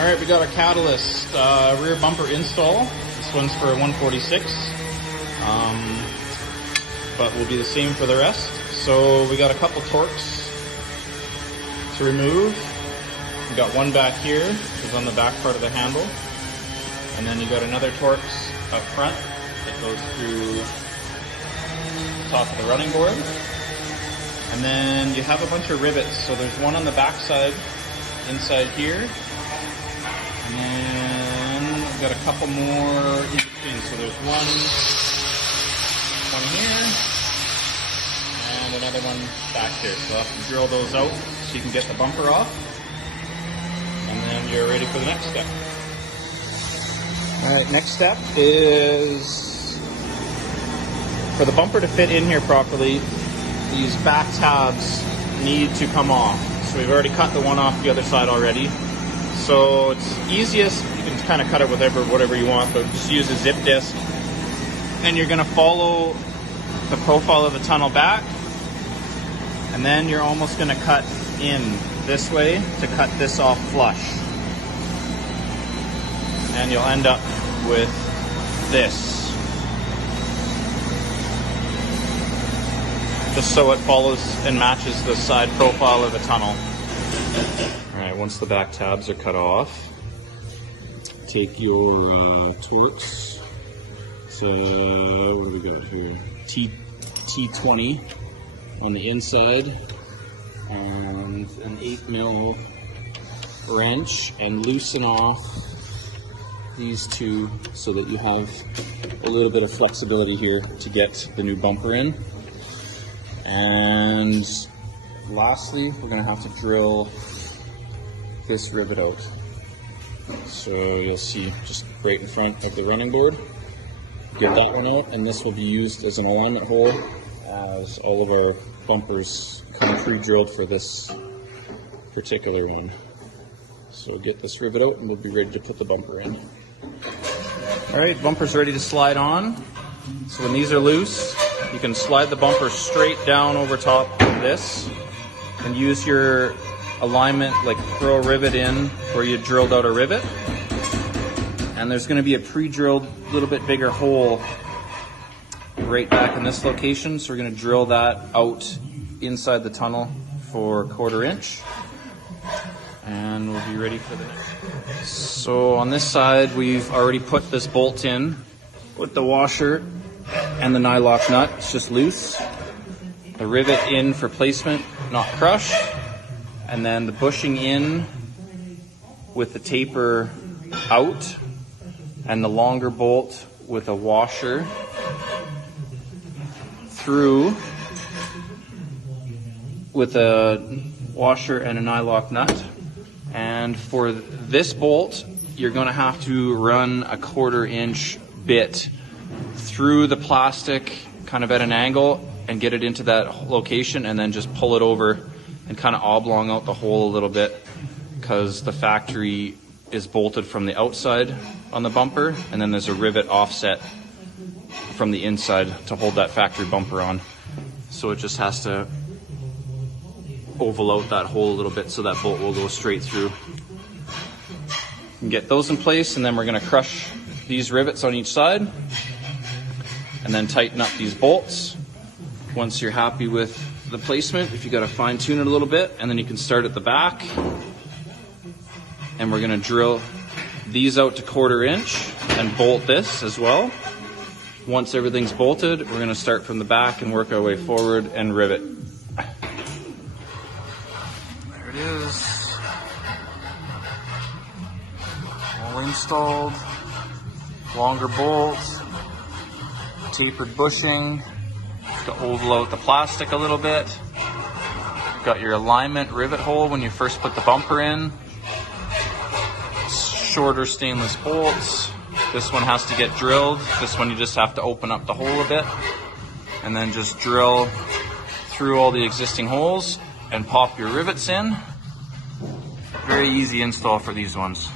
Alright, we got our Catalyst rear bumper install. This one's for 146, but will be the same for the rest. So we got a couple Torx to remove. We got one back here, which is on the back part of the handle, and then you got another Torx up front that goes through the top of the running board. And then you have a bunch of rivets. So there's one on the back side, inside here. And then we've got a couple more in between. So there's one here, and another one back here. So I'll have to drill those out so you can get the bumper off. And then you're ready for the next step. Alright, next step is for the bumper to fit in here properly, these back tabs need to come off. So we've already cut the one off the other side already. So it's easiest, you can kind of cut it with whatever you want, but just use a zip disc. And you're going to follow the profile of the tunnel back. And then you're almost going to cut in this way to cut this off flush. And you'll end up with this. Just so it follows and matches the side profile of the tunnel. Alright, once the back tabs are cut off, take your Torx. So, what do we got here? T20 on the inside, and an 8mm wrench, and loosen off these two so that you have a little bit of flexibility here to get the new bumper in. And lastly, we're going to have to drill this rivet out. So you'll see just right in front of the running board. Get that one out, and this will be used as an alignment hole, as all of our bumpers come pre-drilled for this particular one. So get this rivet out and we'll be ready to put the bumper in. Alright, bumper's ready to slide on. So when these are loose, you can slide the bumper straight down over top of this and use your alignment, like throw a rivet in where you drilled out a rivet. And there's going to be a pre-drilled little bit bigger hole right back in this location. So we're going to drill that out inside the tunnel for 1/4 inch. And we'll be ready for the next. So on this side, we've already put this bolt in with the washer and the nylock nut. It's just loose. The rivet in for placement, not crushed. And then the bushing in with the taper out, and the longer bolt with a washer through with a washer and a nylock nut. And for this bolt, you're going to have to run a 1/4 inch bit through the plastic kind of at an angle and get it into that location, and then just pull it over and kind of oblong out the hole a little bit, because the factory is bolted from the outside on the bumper, and then there's a rivet offset from the inside to hold that factory bumper on. So it just has to oval out that hole a little bit so that bolt will go straight through. And get those in place, and then we're going to crush these rivets on each side and then tighten up these bolts. Once you're happy with the placement, if you got to fine tune it a little bit, and then you can start at the back. And we're going to drill these out to 1/4 inch and bolt this as well. Once everything's bolted, we're going to start from the back and work our way forward and rivet. There it is. All installed. Longer bolt. Tapered bushing to oval out the plastic a little bit. Got your alignment rivet hole when you first put the bumper in. Shorter stainless bolts. This one has to get drilled. This one you just have to open up the hole a bit and then just drill through all the existing holes and pop your rivets in. Very easy install for these ones.